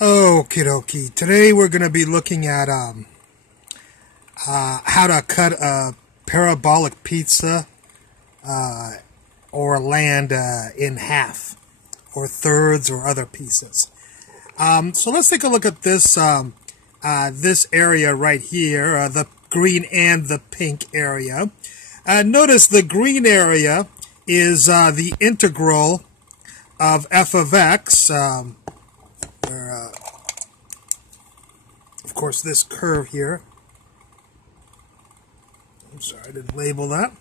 Okie dokie. Today we're going to be looking at how to cut a parabolic pizza or land in half, or thirds, or other pieces. So let's take a look at this this area right here, the green and the pink area. Notice the green area is the integral of f of x, where, of course, this curve here. I'm sorry, I didn't label that.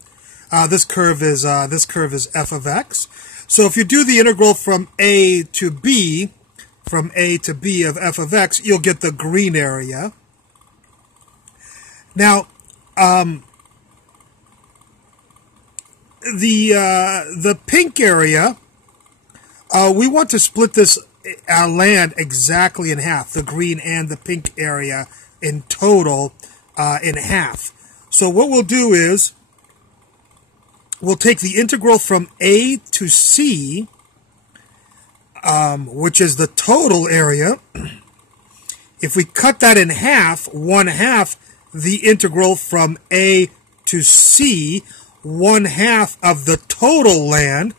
This curve is f of x. So if you do the integral from a to b of f of x, you'll get the green area. Now, the pink area, we want to split this land exactly in half, the green and the pink area in total in half. So what we'll do is we'll take the integral from a to c, which is the total area. If we cut that in half, 1/2 the integral from a to c, 1/2 of the total land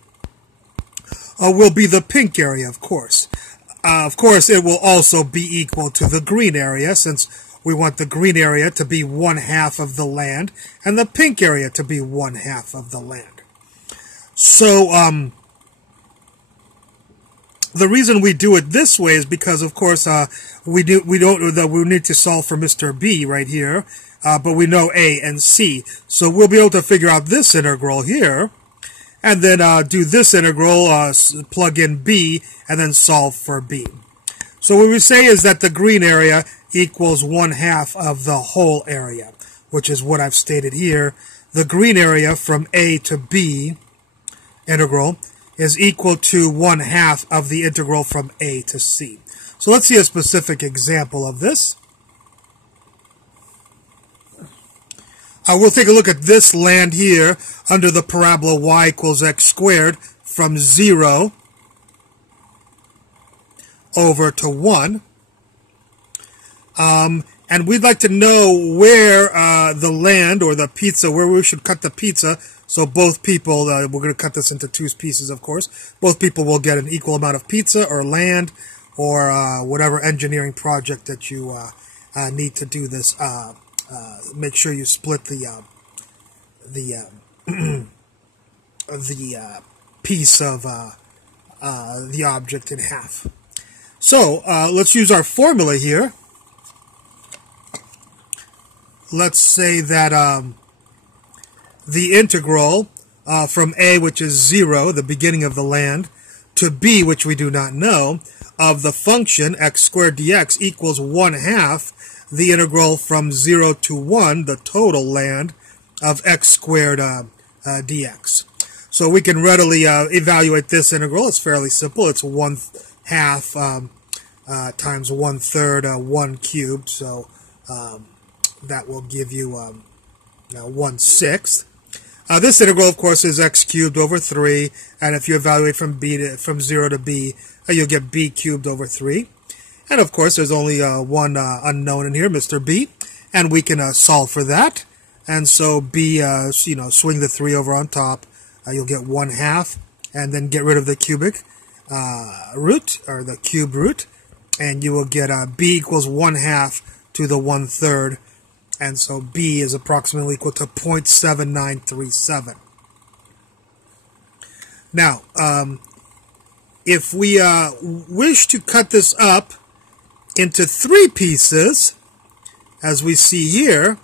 will be the pink area, of course. Of course, it will also be equal to the green area, since we want the green area to be 1/2 of the land, and the pink area to be 1/2 of the land. So, the reason we do it this way is because, of course, we need to solve for Mr. B right here, but we know A and C. So we'll be able to figure out this integral here, and then do this integral, plug in B, and then solve for B. So what we say is that the green area equals 1/2 of the whole area, which is what I've stated here. The green area from A to B integral is equal to 1/2 of the integral from A to C. So let's see a specific example of this. We'll take a look at this land here under the parabola y equals x squared from 0 over to 1. And we'd like to know where the land, or the pizza, where we should cut the pizza. So both people, we're going to cut this into 2 pieces, of course. Both people will get an equal amount of pizza or land, or whatever engineering project that you need to do this. Make sure you split the piece of the object in half. So let's use our formula here. Let's say that the integral from a, which is 0, the beginning of the land, to b, which we do not know, of the function x squared dx equals 1/2 the integral from 0 to 1, the total land, of x squared dx. So we can readily evaluate this integral. It's fairly simple. It's 1/2 times 1/3, 1 cubed. So that will give you 1/6. This integral, of course, is x cubed over 3, and if you evaluate from 0 to b, you'll get b cubed over 3. And of course, there's only one unknown in here, Mr. B, and we can solve for that. And so b, swing the 3 over on top, you'll get 1/2, and then get rid of the cubic root, or the cube root, and you will get b equals 1/2 to the 1/3. And so B is approximately equal to 0.7937. Now, if we wish to cut this up into 3 pieces, as we see here,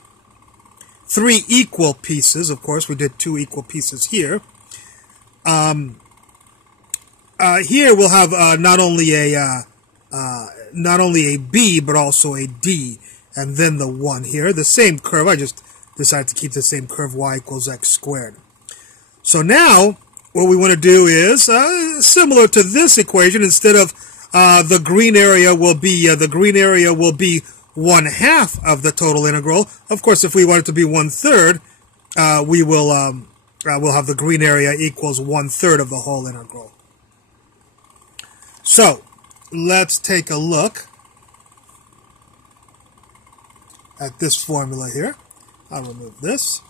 3 equal pieces, of course, we did 2 equal pieces here. Here we'll have not only a B, but also a D. And then the 1 here, the same curve. I just decided to keep the same curve, y equals x squared. So now, what we want to do is, similar to this equation, instead of the green area will be 1/2 of the total integral. Of course, if we want it to be 1/3, we'll have the green area equals 1/3 of the whole integral. So, let's take a look at this formula here. I'll remove this.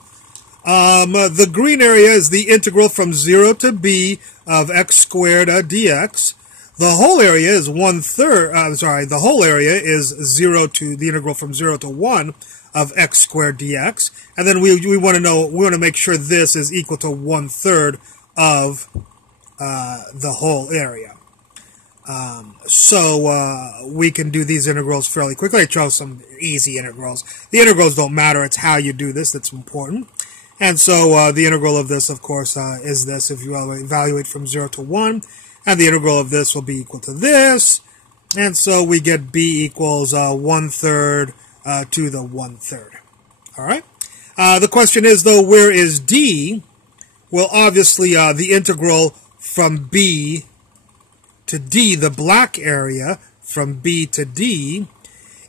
The green area is the integral from 0 to b of x squared dx. The whole area is the whole area is 0 to the integral from 0 to 1 of x squared dx. And then we want to make sure this is equal to 1/3 of the whole area. So we can do these integrals fairly quickly. I chose some easy integrals. The integrals don't matter. It's how you do this that's important. And so the integral of this, of course, is this. If you evaluate from 0 to 1, and the integral of this will be equal to this. And so we get b equals 1/3 to the 1/3. All right. The question is, though, where is d? Well, obviously, the integral from b to d, the black area from b to d,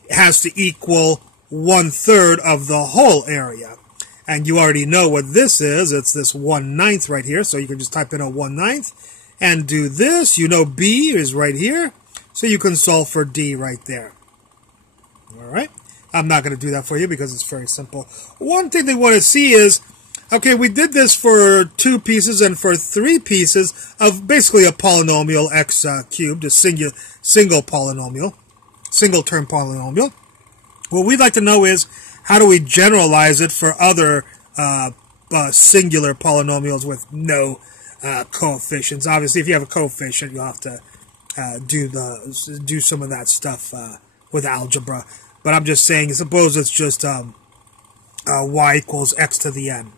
has to equal 1/3 of the whole area. And you already know what this is. It's this 1/9 right here. So you can just type in a 1/9 and do this. You know b is right here. So you can solve for d right there. All right. I'm not going to do that for you because it's very simple. One thing they want to see is, okay, we did this for 2 pieces and for 3 pieces of basically a polynomial x cubed, a single polynomial, single-term polynomial. What we'd like to know is, how do we generalize it for other singular polynomials with no coefficients? Obviously, if you have a coefficient, you'll have to do some of that stuff with algebra. But I'm just saying, suppose it's just y equals x to the n.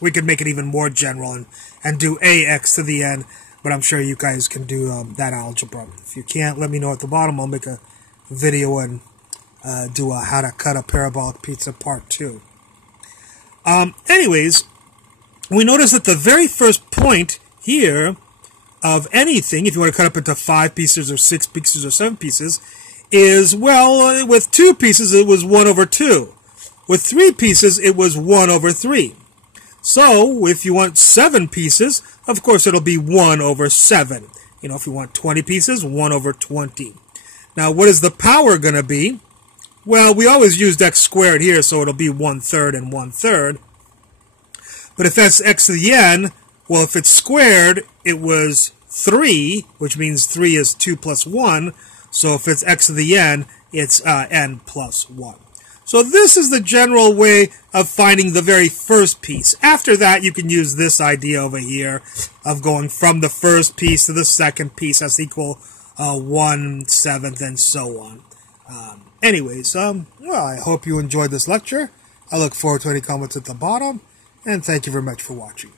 We could make it even more general and do ax to the n, but I'm sure you guys can do that algebra. If you can't, let me know at the bottom. I'll make a video and do a how to cut a parabolic pizza part 2. Anyways, we notice that the very first point here of anything, if you want to cut up into 5 pieces or 6 pieces or 7 pieces, is, well, with 2 pieces it was 1/2. With 3 pieces it was 1/3. So if you want 7 pieces, of course it'll be 1/7. You know, if you want 20 pieces, 1/20. Now what is the power going to be? Well, we always used x squared here, so it'll be 1/3 and 1/3. But if that's x to the n, well, if it's squared, it was 3, which means 3 is 2 plus 1. So if it's x to the n, it's n plus 1. So this is the general way of finding the very first piece. After that, you can use this idea over here of going from the first piece to the second piece. That's equal 1/7 and so on. Anyways, well, I hope you enjoyed this lecture. I look forward to any comments at the bottom, and thank you very much for watching.